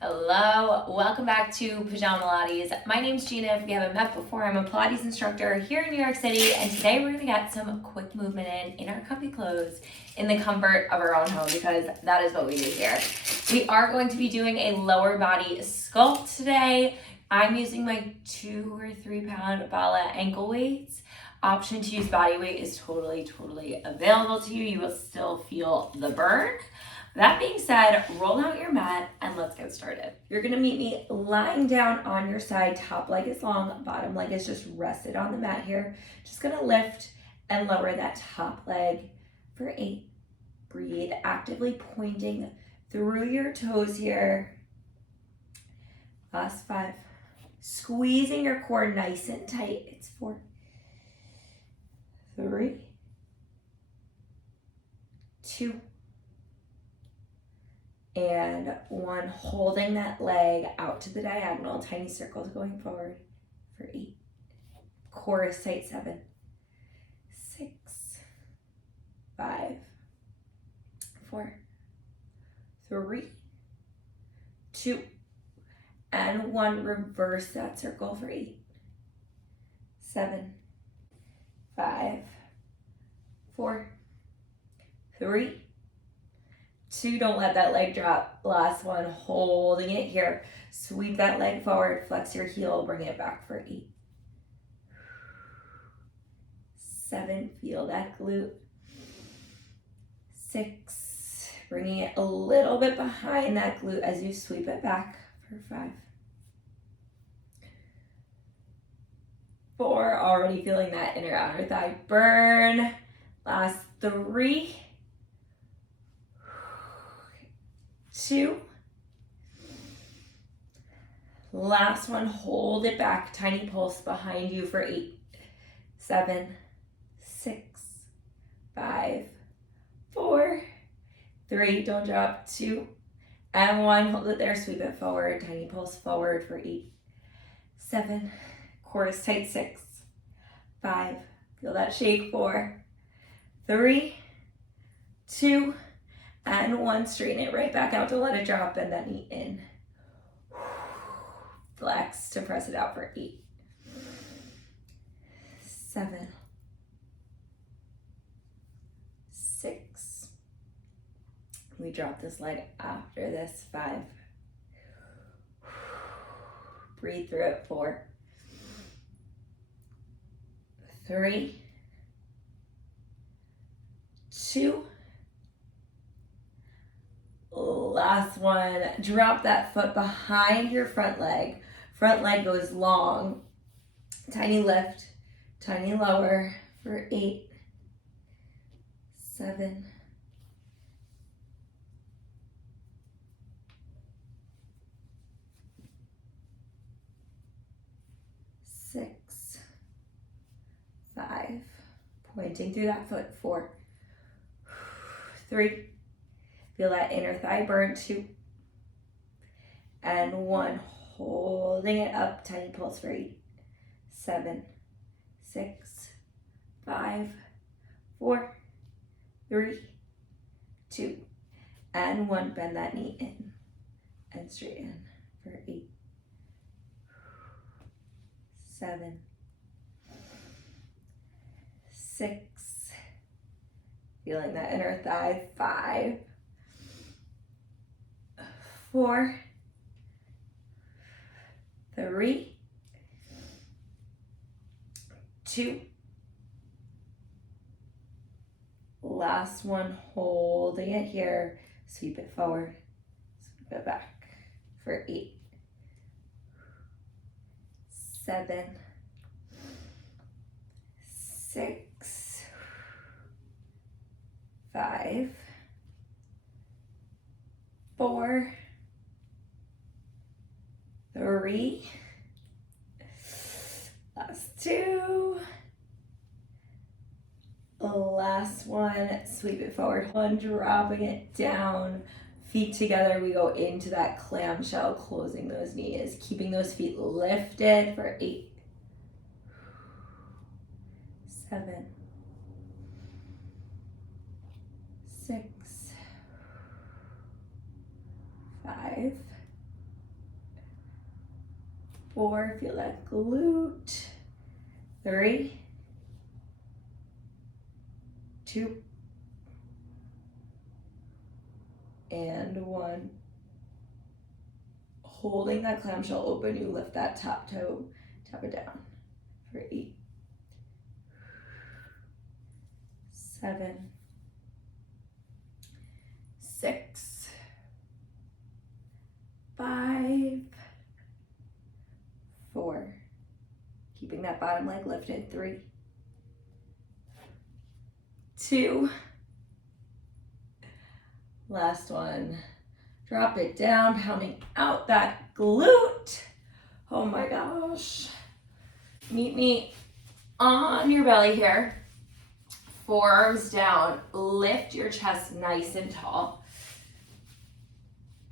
Hello, welcome back to Pajamalates. My name's Gina. If we haven't met before, I'm a Pilates instructor here in New York City, and today we're gonna get some quick movement in our comfy clothes in the comfort of our own home, because that is what we do here. We are going to be doing a lower body sculpt today. I'm using my 2 or 3 pound Bala ankle weights. Option to use body weight is totally available to you. You will still feel the burn. That being said, roll out your mat and let's get started. You're gonna meet me lying down on your side. Top leg is long, bottom leg is just rested on the mat here. Just gonna lift and lower that top leg for 8. Breathe, actively pointing through your toes here. Last 5. Squeezing your core nice and tight. It's 4, 3, 2, and 1. Holding that leg out to the diagonal, tiny circles going forward for 8. Core is tight. 7, 6, 5, 4, 3, 2, and 1. Reverse that circle for 8, 7, 5, 4, 3, 2, don't let that leg drop. Last 1, holding it here. Sweep that leg forward, flex your heel, bring it back for 8, 7, feel that glute. 6, bringing it a little bit behind that glute as you sweep it back for 5, 4, already feeling that inner outer thigh burn. Last 3, 2, last 1, hold it back, tiny pulse behind you for 8, 7, 6, 5, 4, 3, don't drop, 2, and 1, hold it there, sweep it forward, tiny pulse forward for 8, 7, core is tight. 6, 5, feel that shake. 4, 3, 2, and 1, straighten it right back out to let it drop, and then knee in. Flex to press it out for 8, 7, 6. We drop this leg after this. 5. Breathe through it. 4, 3, 2, last 1. Drop that foot behind your front leg. Front leg goes long. Tiny lift, tiny lower for 8, 7, 6, 5. Pointing through that foot. 4, 3. Feel that inner thigh burn. 2, and 1. Holding it up, tiny pulse for 8, 7, 6, 5, 4, 3, 2, and 1. Bend that knee in and straighten for 8, 7, 6. Feeling that inner thigh. 5, 4, 3, 2, last 1, holding it here, sweep it forward, sweep it back for 8, 7, 6, 5, 4, 3, last 2, last 1, sweep it forward. 1, dropping it down, feet together. We go into that clamshell, closing those knees, keeping those feet lifted for 8, 7, 6, 5, 4, feel that glute. 3, 2, and 1. Holding that clamshell open, you lift that top toe, tap it down for 8, 7, 6, 5, 4. Keeping that bottom leg lifted. 3, 2. Last one. Drop it down, pounding out that glute. Oh my gosh. Meet me on your belly here. Forearms down. Lift your chest nice and tall.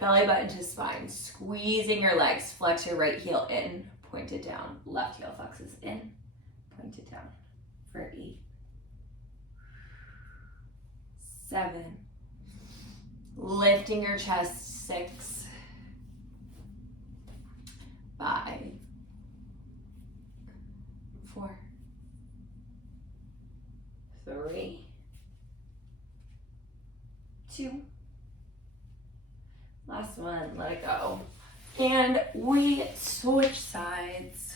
Belly button to spine. Squeezing your legs. Flex your right heel in. Point it down. Left heel flexes in. Point it down for 8, 7. Lifting your chest. 6, 5, 4, 3, 2. Last one, let it go. And we switch sides.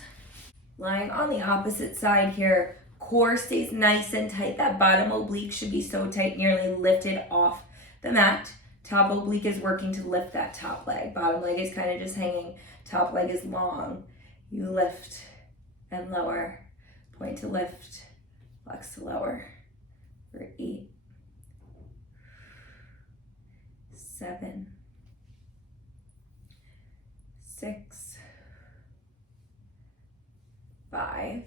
Lying on the opposite side here, core stays nice and tight. That bottom oblique should be so tight, nearly lifted off the mat. Top oblique is working to lift that top leg. Bottom leg is kind of just hanging. Top leg is long. You lift and lower. Point to lift, flex to lower for 8, 7, 6, 5,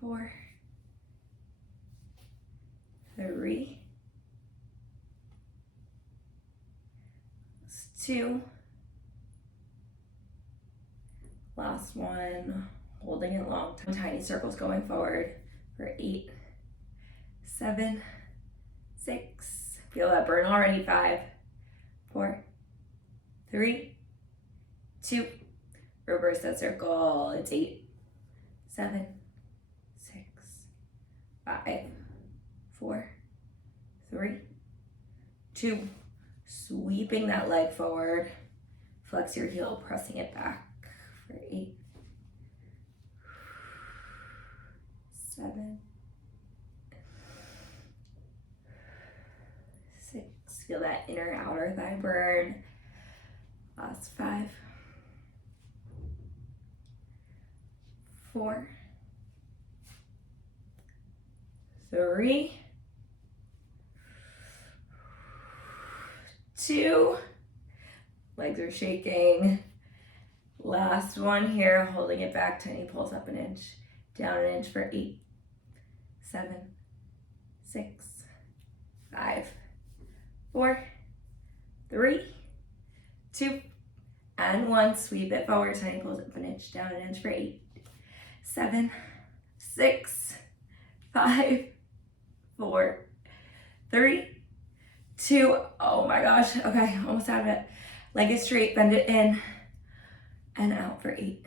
4, 3, 2. Last one, holding it long. Tiny circles going forward for 8, 7, 6. Feel that burn already. 5, 4, 3, 2. Reverse that circle. It's 8, 7, 6, 5, 4, 3, 2. Sweeping that leg forward. Flex your heel, pressing it back for 8, 7, 6. Feel that inner outer thigh burn. Last 5, 4, 3, 2. Legs are shaking. Last one here, holding it back. Tiny pulse up an inch, down an inch for 8, 7, 6, 5, 4, 3, 2, and 1. Sweep it forward. Tiny pulse up an inch, down an inch for 8, 7, 6, 5, 4, 3, 2. Oh my gosh. Okay, almost out of it. Leg is straight, bend it in and out for 8,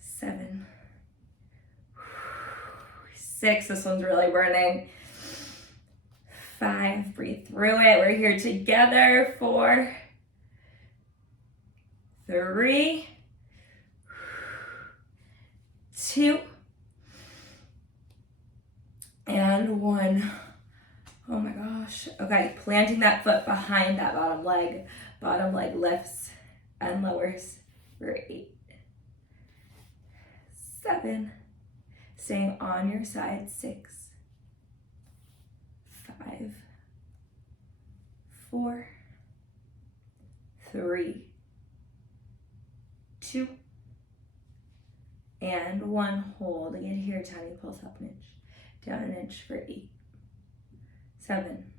7, 6. This one's really burning. 5, breathe through it. We're here together. 4, 3, 2, and 1. Oh my gosh. Okay, planting that foot behind that bottom leg. Bottom leg lifts and lowers for 8, 7. Staying on your side. 6, 5, 4, 3, 2, and 1. Holding it here. Tiny pulse up an inch, down an inch for 8, 7,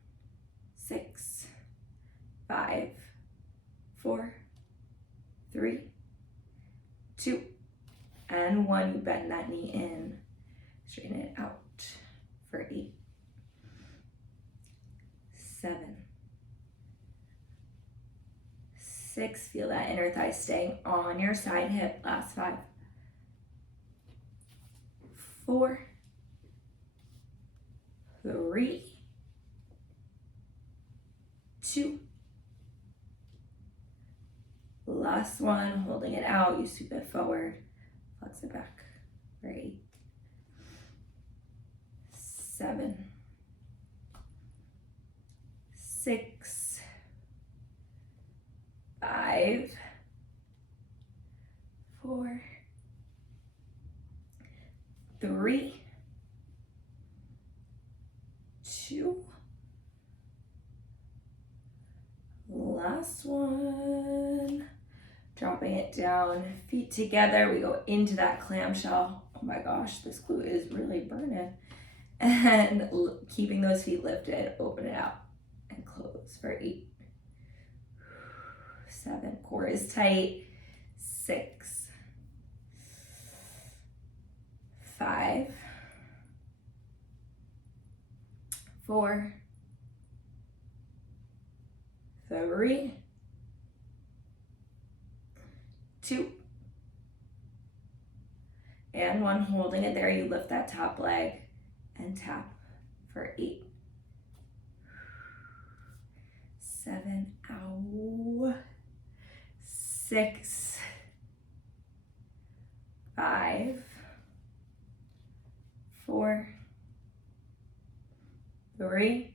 6, 5, 4, 3, 2, and 1. You bend that knee in, straighten it out for 8, 7, 6, feel that inner thigh staying on your side hip. Last 5, 4, 3, 2, last one, holding it out, you sweep it forward, flex it back for 8, 7, 6, 5, 4, 3, 2, last one, dropping it down, feet together, we go into that clamshell. Oh my gosh, this glute is really burning. And keeping those feet lifted, open it out and close for 8, 7, core is tight, 6, 5, 4, 3, 2, and 1, holding it there, you lift that top leg and tap for 8, 7, ow, 6, 5, 4, 3,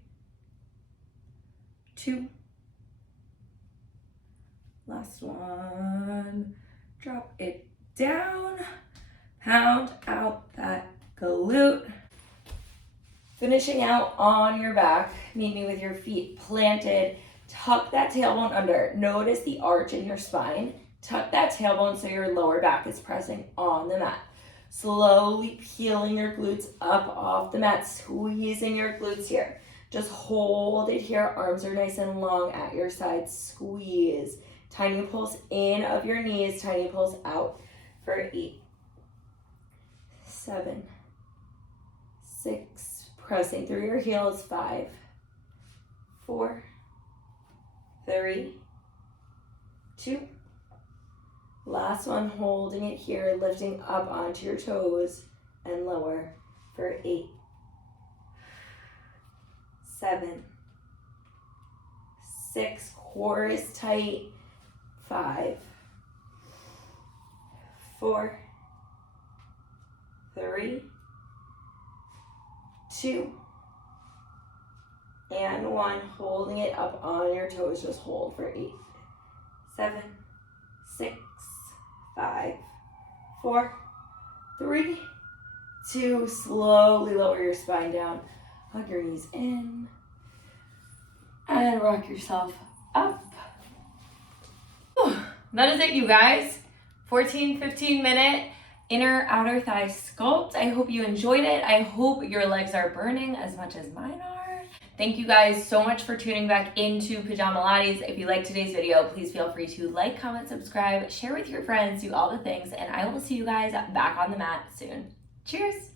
2, last one, drop it down, pound out that glute. Finishing out on your back, meet me with your feet planted, tuck that tailbone under, notice the arch in your spine, tuck that tailbone so your lower back is pressing on the mat. Slowly peeling your glutes up off the mat, squeezing your glutes here. Just hold it here, arms are nice and long at your sides, squeeze. Tiny pulse in of your knees, tiny pulse out for 8, 7, 6, pressing through your heels, 5, 4, 3, 2, last one, holding it here, lifting up onto your toes and lower for 8, 7, 6, core is tight, 5, 4, 3, 2, and 1, holding it up on your toes, just hold for 8, 7, 6, 5, 4, 3, 2, slowly lower your spine down, hug your knees in, and rock yourself up. That is it, you guys. 14-15 minute inner outer thigh sculpt. I hope you enjoyed it. I hope your legs are burning as much as mine are. Thank you guys so much for tuning back into Pajamalates. If you liked today's video, please feel free to like, comment, subscribe, share with your friends, do all the things, and I will see you guys back on the mat soon. Cheers.